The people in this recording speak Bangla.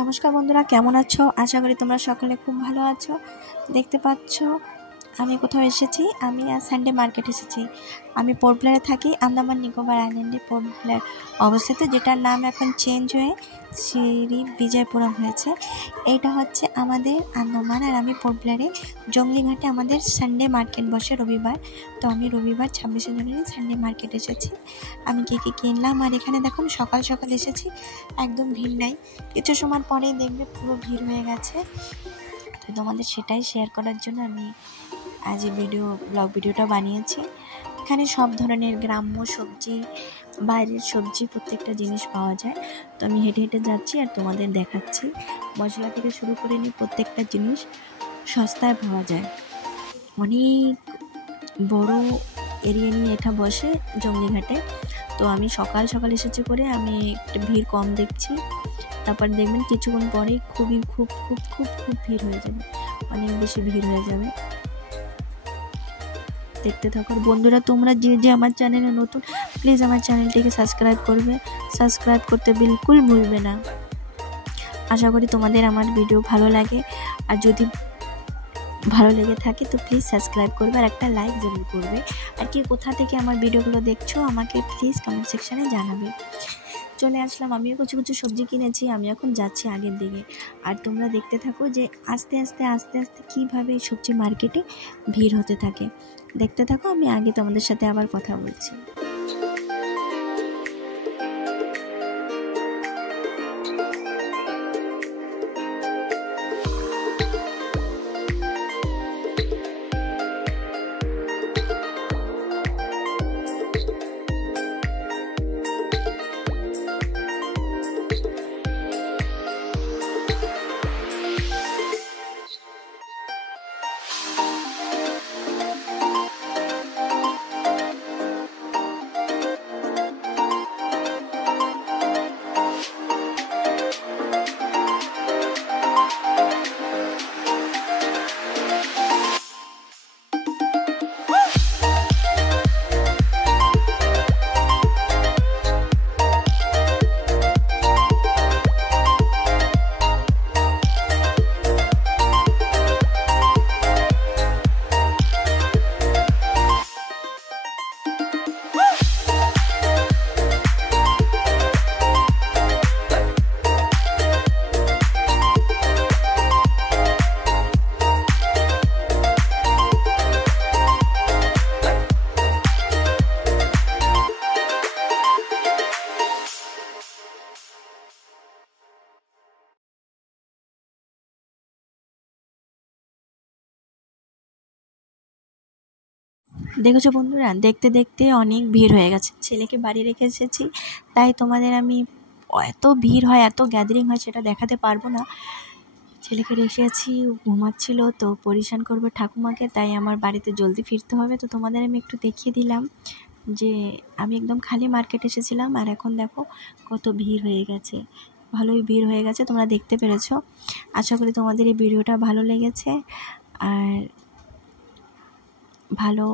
নমস্কার বন্ধুরা, কেমন আছো? আশা করি তোমরা সকলে খুব ভালো আছো। দেখতে পাচ্ছ আমি কোথাও এসেছি। আমি আজ সানডে মার্কেট এসেছি। আমি পোর্ট ব্লেয়ারে থাকি, আন্দামান নিকোবর আইল্যান্ডে পোর্ট ব্লেয়ার অবস্থিত, যেটার নাম এখন চেঞ্জ হয়ে শ্রী বিজয়পুরম হয়েছে। এইটা হচ্ছে আমাদের আন্দামান, আর আমি পোর্ট ব্লেয়ারে জঙ্গলিঘাটে আমাদের সানডে মার্কেট বসে রবিবার। তো আমি রবিবার 26শে জানুয়ারি সানডে মার্কেট এসেছি। আমি কী কিনলাম, আর এখানে দেখুন সকাল সকাল এসেছি, একদম ভিড় নাই। কিছু সময় পরেই দেখবে পুরো ভিড় হয়ে গেছে। তো তোমাদের সেটাই শেয়ার করার জন্য আমি আজ ব্লগ ভিডিওটা বানিয়েছি। এখানে সব ধরনের গ্রাম্য সবজি, বাইরের সবজি, প্রত্যেকটা জিনিস পাওয়া যায়। তো আমি হেঁটে হেঁটে যাচ্ছি আর তোমাদের দেখাচ্ছি। মশলা থেকে শুরু করে নিয়ে প্রত্যেকটা জিনিস সস্তায় পাওয়া যায়। অনেক বড় এরিয়া নিয়ে এটা বসে জঙ্গলিঘাটে। তো আমি সকাল সকাল এসেছি করে আমি একটু ভিড় কম দেখছি। তারপর দেখবেন কিছুক্ষণ পরেই খুব ভিড় হয়ে যাবে, অনেক বেশি ভিড় হয়ে যাবে। দেখতে থাকো বন্ধুরা। তোমরা যে আমার চ্যানেলে নতুন, প্লিজ আমার চ্যানেলটিকে সাবস্ক্রাইব করবে। সাবস্ক্রাইব করতে বিলকুল ভুলবে না। আশা করি তোমাদের আমার ভিডিও ভালো লাগে, আর যদি ভালো লেগে থাকে তো প্লিজ সাবস্ক্রাইব করবে আর একটা লাইক জরুর করবে। আর কি কোথা থেকে আমার ভিডিওগুলো দেখছো আমাকে প্লিজ কমেন্ট সেকশানে জানাবে। চলে আসলাম, আমিও কিছু সবজি কিনেছি। আমি এখন যাচ্ছি আগের দিকে, আর তোমরা দেখতে থাকো যে আস্তে আস্তে কীভাবে সবজি মার্কেটে ভিড় হতে থাকে। দেখতে থাকো, আমি আগে তোমাদের সাথে আবার কথা বলছি। দেখেছো বন্ধুরা, দেখতে দেখতে অনেক ভিড় হয়ে গেছে। ছেলেকে বাড়ি রেখে এসেছি, তাই তোমাদের আমি এত ভিড় হয়, এত গ্যাদারিং হয় সেটা দেখাতে পারবো না। ছেলেকে রেখে আছি, ঘুমাচ্ছিল, তো পরিশান করবে ঠাকুমাকে, তাই আমার বাড়িতে জলদি ফিরতে হবে। তো তোমাদের আমি একটু দেখিয়ে দিলাম যে আমি একদম খালি মার্কেট এসেছিলাম, আর এখন দেখো কত ভিড় হয়ে গেছে। ভালোই ভিড় হয়ে গেছে, তোমরা দেখতে পেরেছো। আশা করি তোমাদের এই ভিডিওটা ভালো লেগেছে, আর ভালো